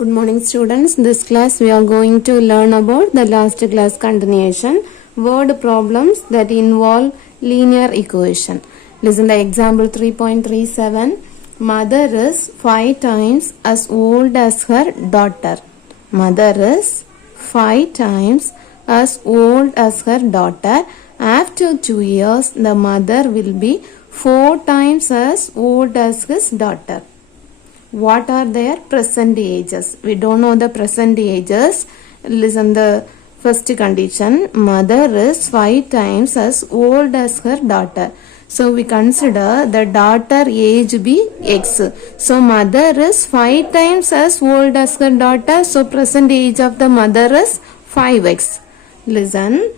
Good morning students. This class we are going to learn about the last class continuation word problems that involve linear equation. Listen the example 3.37. Mother is 5 times as old as her daughter. Mother is 5 times as old as her daughter. After 2 years the mother will be 4 times as old as his daughter. What are their present ages? We don't know the present ages. Listen the first condition. Mother is 5 times as old as her daughter. So we consider the daughter age be x. So mother is 5 times as old as her daughter. So present age of the mother is 5x. Listen.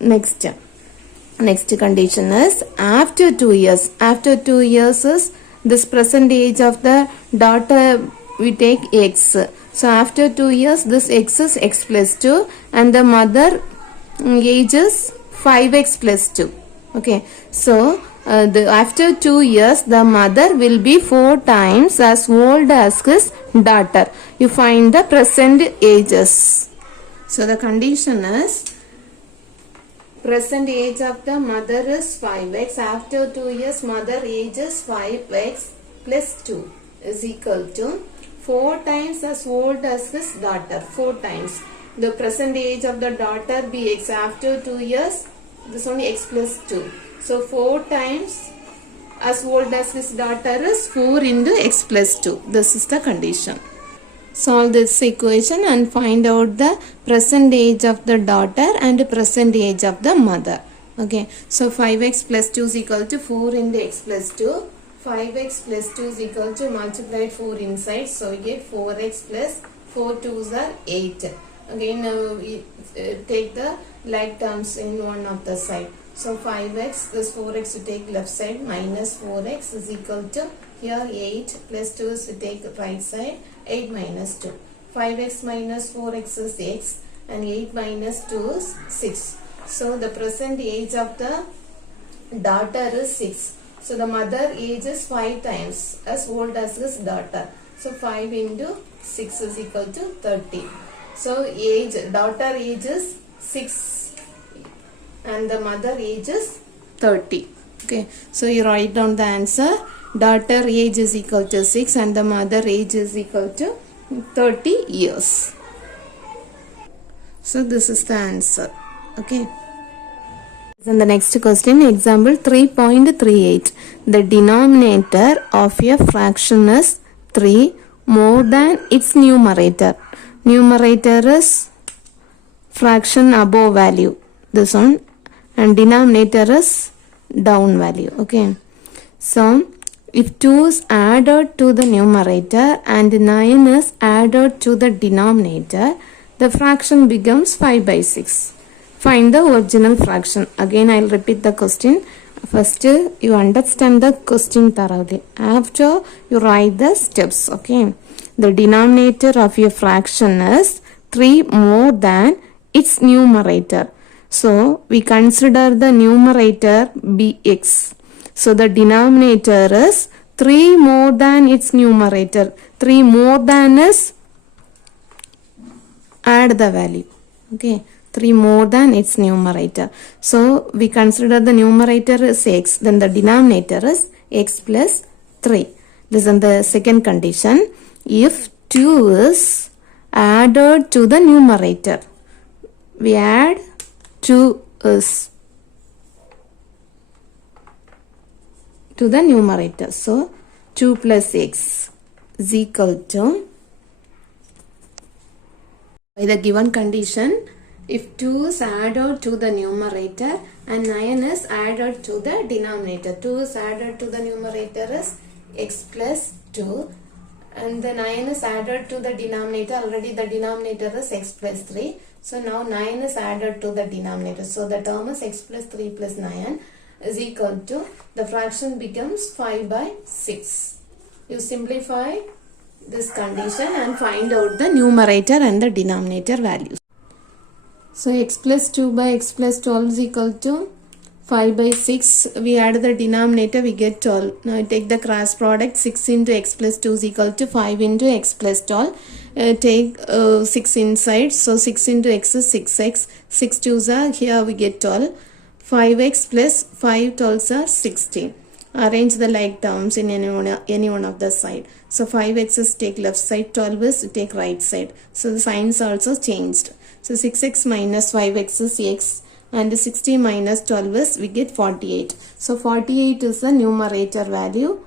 Next condition is after 2 years. After 2 years is this present age of the daughter we take x. So after 2 years this x is x plus 2 and the mother age is 5x plus 2. Okay. So after 2 years the mother will be 4 times as old as his daughter. You find the present ages. So the condition is present age of the mother is 5x. After 2 years mother age is 5x plus 2 is equal to 4 times as old as his daughter. 4 times. The present age of the daughter be x. After 2 years this only x plus 2. So 4 times as old as his daughter is 4 into x plus 2. This is the condition. Solve this equation and find out the present age of the daughter and present age of the mother. Okay. So 5x plus 2 is equal to 4 into x plus 2. 5x plus 2 is equal to multiply 4 inside. So we get 4x plus 4 2s are 8. Again we take the like terms in one of the side. So 5x this 4x we take left side minus 4x is equal to here 8 plus 2 is we take right side 8 minus 2. 5x minus 4x is x and 8 minus 2 is 6. So the present age of the daughter is 6. So the mother age is 5 times as old as his daughter. So 5 into 6 is equal to 30. So daughter age is 6 and the mother age is 30. Okay. So you write down the answer. Daughter age is equal to 6 and the mother age is equal to 30 years. So this is the answer. Okay. Then the next question, example 3.38. The denominator of a fraction is 3 more than its numerator. Numerator is fraction above value. This one. And denominator is down value. Okay. So if 2 is added to the numerator and 9 is added to the denominator, the fraction becomes 5 by 6. Find the original fraction. Again I will repeat the question. First you understand the question thoroughly. After you write the steps. Okay. The denominator of a fraction is 3 more than its numerator. So we consider the numerator be x. So the denominator is 3 more than its numerator. 3 more than is add the value. Okay. 3 more than its numerator. So we consider the numerator is x. Then the denominator is x plus 3. Listen the second condition. If 2 is added to the numerator. We add 2 is to the numerator. So 2 plus x is equal to, by the given condition, if 2 is added to the numerator and 9 is added to the denominator. 2 is added to the numerator is x plus 2 and the 9 is added to the denominator. Already the denominator is x plus 3. So now 9 is added to the denominator. So the term is x plus 3 plus 9 is equal to, the fraction becomes 5 by 6. You simplify this condition and find out the numerator and the denominator values. So x plus 2 by x plus 12 is equal to 5 by 6, we add the denominator, we get 12. Now take the cross product, 6 into x plus 2 is equal to 5 into x plus 12. Take 6 inside, so 6 into x is 6x, 6 2s are, here we get 12. 5x plus 5 12s are 16. Arrange the like terms in any one of the side. So 5x is take left side, 12 is take right side. So the signs also changed. So 6x minus 5x is x, and 60 minus 12 is we get 48. So 48 is the numerator value,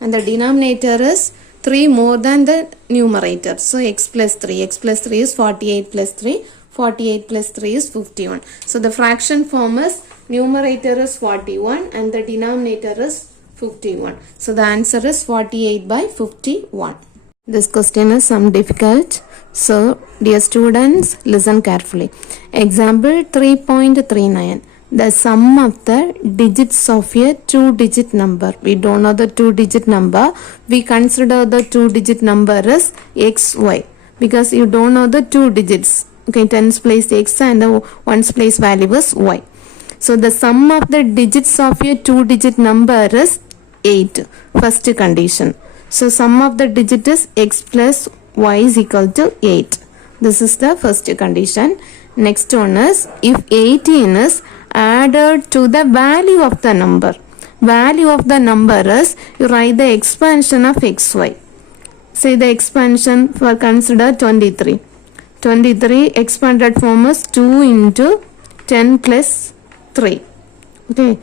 and the denominator is 3 more than the numerator. So x plus 3 is 48 plus 3. 48 plus 3 is 51. So the fraction form is numerator is 41 and the denominator is 51. So the answer is 48 by 51. This question is some difficult. So dear students, listen carefully. Example 3.39. The sum of the digits of a 2-digit number. We don't know the 2-digit number. We consider the 2-digit number as xy because you don't know the 2 digits. Okay, tens place x and the ones place value is y. So the sum of the digits of a 2-digit number is 8. First condition. So sum of the digit is x plus y is equal to 8. This is the first condition. Next one is if 18 is added to the value of the number. Value of the number is, you write the expansion of xy. Say the expansion for consider 23. 23 expanded form is 2 into 10 plus 3. Okay,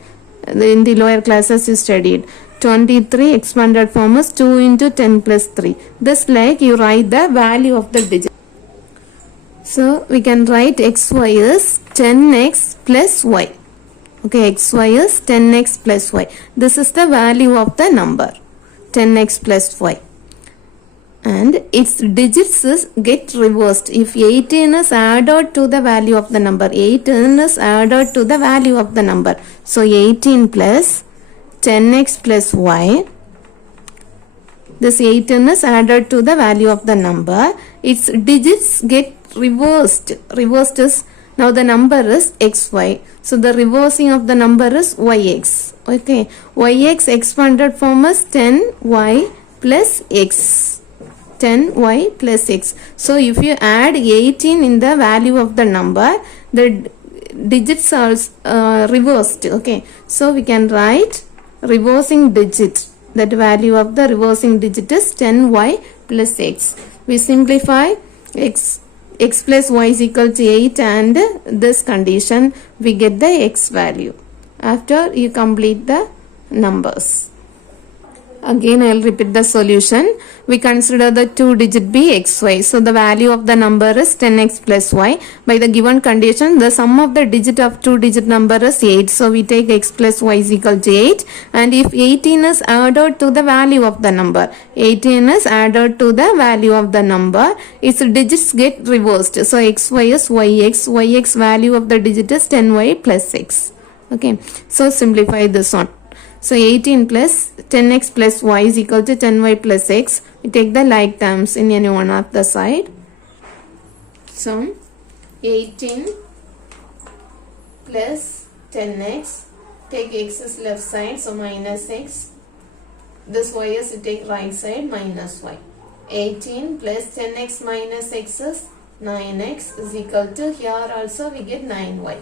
in the lower classes you studied. 23 expanded form is 2 into 10 plus 3. This like you write the value of the digit. So we can write xy is 10x plus y. Okay, xy is 10x plus y. This is the value of the number 10x plus y. And its digits is get reversed. If 18 is added to the value of the number, 18 is added to the value of the number. So 18 plus 10x plus y. This 18 is added to the value of the number. Its digits get reversed. Reversed is, now the number is xy. So the reversing of the number is yx. Okay, yx expanded form is 10y plus x. 10y plus x. So if you add 18 in the value of the number, the digits are reversed. Okay, so we can write reversing digit. That value of the reversing digit is 10y plus x. We simplify x plus y is equal to 8 and this condition we get the x value after you complete the numbers. Again I will repeat the solution. We consider the 2-digit be xy. So the value of the number is 10x plus y. By the given condition, the sum of the digit of 2-digit number is 8. So we take x plus y is equal to 8. And if 18 is added to the value of the number, 18 is added to the value of the number, its digits get reversed. So xy is yx. Yx value of the digit is 10y plus x. Okay. So simplify this one. So 18 plus 10x plus y is equal to 10y plus x. We take the like terms in any one of the side. So 18 plus 10x, take x is left side, so minus x. This y is to take right side, minus y. 18 plus 10x minus x is 9x is equal to, here also we get 9y.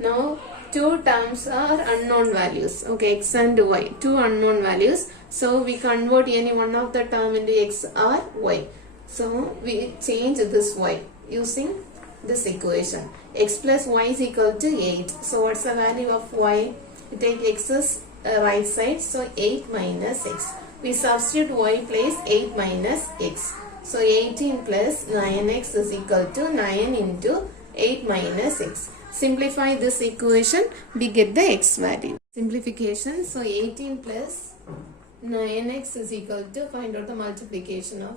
Now two terms are unknown values. Okay, x and y, two unknown values. So we convert any one of the term into x or y. So we change this y using this equation. X plus y is equal to 8. So what's the value of y? We take x is right side, so 8 minus x. We substitute y place 8 minus x. So 18 plus 9x is equal to 9 into 8 minus x. Simplify this equation, we get the x value. Simplification, so 18 plus 9x is equal to, find out the multiplication of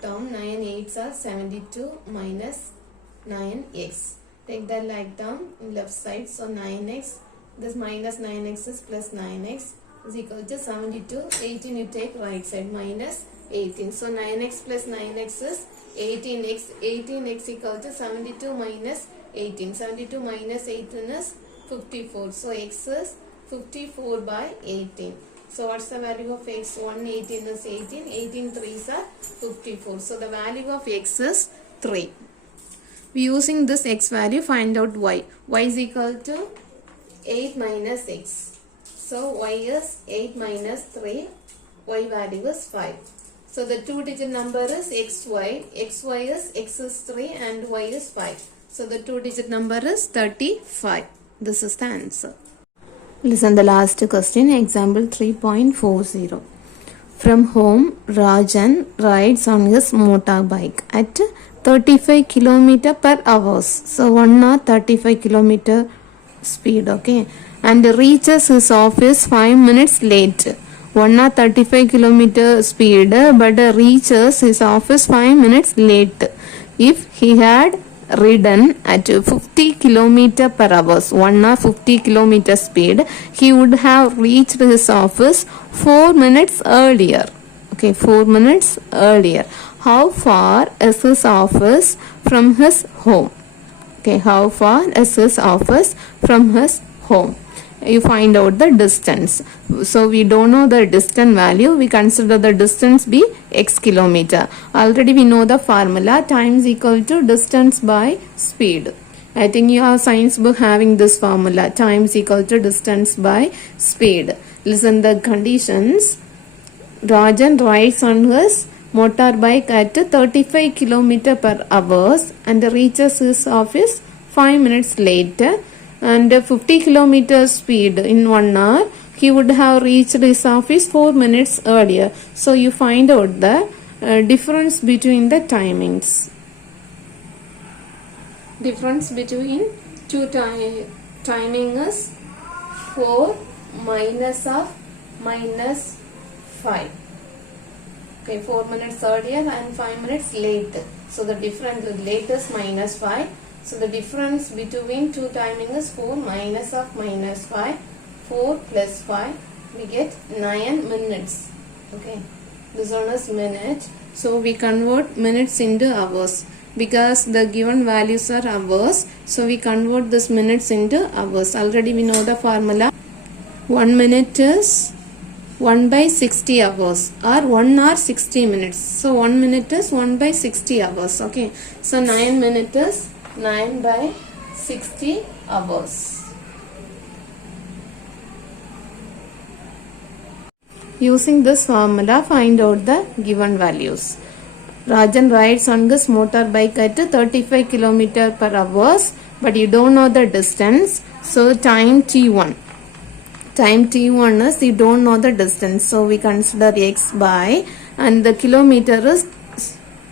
term. 9 8s are 72 minus 9x. Take the like term in left side, so 9x, this minus 9x is plus 9x is equal to 72. 18 you take right side, minus 18. So 9x plus 9x is 18x. 18x equal to 72 minus 18. 72 minus 18 is 54. So x is 54 by 18. So what's the value of x? 118 is 18. 18 3s are 54. So the value of x is 3. Using this x value, find out y. Y is equal to 8 minus x. So y is 8 minus 3. Y value is 5. So the two-digit number is xy. Xy is x is 3 and y is 5. So the two-digit number is 35. This is the answer. Listen the last question. Example 3.40. From home, Rajan rides on his motorbike at 35 km per hour. So 1 hour 35 km speed. Okay. And reaches his office 5 minutes late. 1 hour 35 km speed, but reaches his office 5 minutes late. If he had ridden at 50 km per hour, 1 hour 50 km speed, he would have reached his office 4 minutes earlier. Okay, 4 minutes earlier. How far is his office from his home? Okay, how far is his office from his home? You find out the distance. So we don't know the distance value. We consider the distance be x kilometer. Already we know the formula. Time is equal to distance by speed. I think you have science book having this formula. Time is equal to distance by speed. Listen the conditions. Rajan rides on his motorbike at 35 km per hour and reaches his office 5 minutes later. And 50 km speed in 1 hour, he would have reached his office 4 minutes earlier. So you find out the difference between the timings. Difference between two timing is 4 minus of minus 5. Okay, 4 minutes earlier and 5 minutes late. So the difference, the latest minus 5. So the difference between two timing is 4 minus of minus 5. 4 plus 5, we get 9 minutes. Okay, this one is minute. So we convert minutes into hours. Because the given values are hours, so we convert this minutes into hours. Already we know the formula. 1 minute is 1 by 60 hours or 1 hour 60 minutes. So 1 minute is 1 by 60 hours. Okay, so 9 minutes is 9 by 60 hours. Using this formula, find out the given values. Rajan rides on his motorbike at 35 km per hour, but you don't know the distance. So time t1. Time t1 is, you don't know the distance. So we consider x by, and the kilometer is,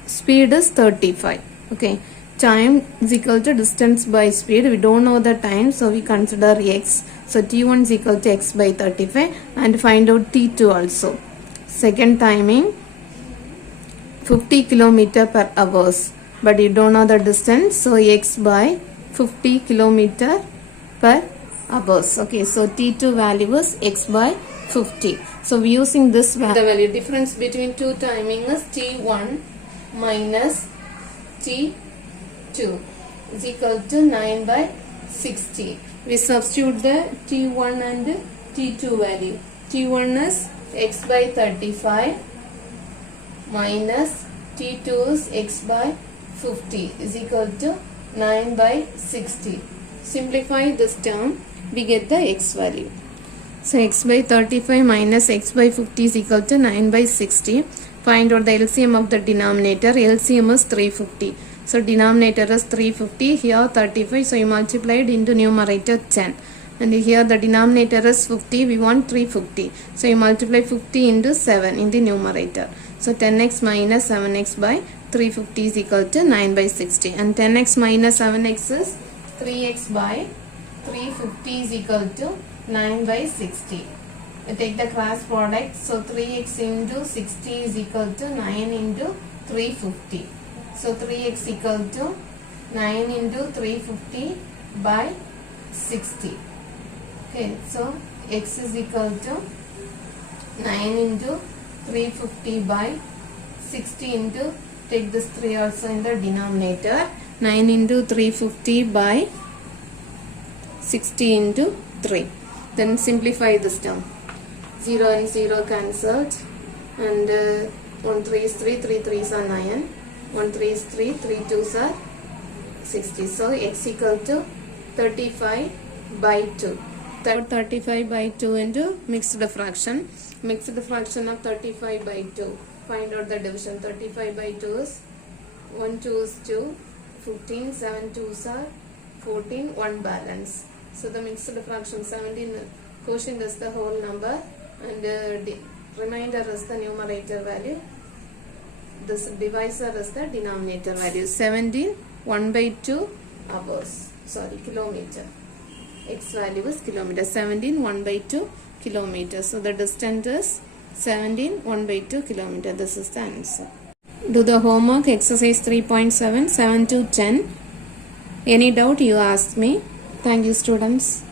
speed is 35. Okay. Time is equal to distance by speed. We don't know the time, so we consider x. So t1 is equal to x by 35 and find out t2 also. Second timing 50 km per hour, but you don't know the distance, so x by 50 km per hour. Okay, so t2 value is x by 50. So we using this value. The value difference between two timing is t1 minus t2 is equal to 9 by 60. We substitute the t1 and t2 value. t1 is x by 35 minus t2 is x by 50 is equal to 9 by 60. Simplify this term, we get the x value. So x by 35 minus x by 50 is equal to 9 by 60. Find out the LCM of the denominator. LCM is 350. So denominator is 350, here 35, so you multiply it into numerator 10. And here the denominator is 50, we want 350. So you multiply 50 into 7 in the numerator. So 10x minus 7x by 350 is equal to 9 by 60. And 10x minus 7x is 3x by 350 is equal to 9 by 60. We take the cross product, so 3x into 60 is equal to 9 into 350. So 3x equal to 9 into 350 by 60. Okay, so x is equal to 9 into 350 by 60 into, take this 3 also in the denominator, 9 into 350 by 60 into 3. Then simplify this term. 0 and 0 cancelled, and 1 3 is 3, 3 3s are 9, 1 3 is 3, 3 2s are 60. So x equal to 35 by 2. 35 by 2 into mixed fraction. Mixed fraction of 35 by 2. Find out the division. 35 by 2 is 1 2 is 2, 15, 7 2s are 14, 1 balance. So the mixed fraction 17 quotient is the whole number, and remainder is the numerator value. This divisor is the denominator value. 17 1 by 2 hours. Sorry, kilometer. X value is kilometer. 17 1 by 2 kilometers. So the distance is 17 1 by 2 kilometer. This is the answer. Do the homework exercise 3.7 7 to 10. Any doubt you ask me. Thank you, students.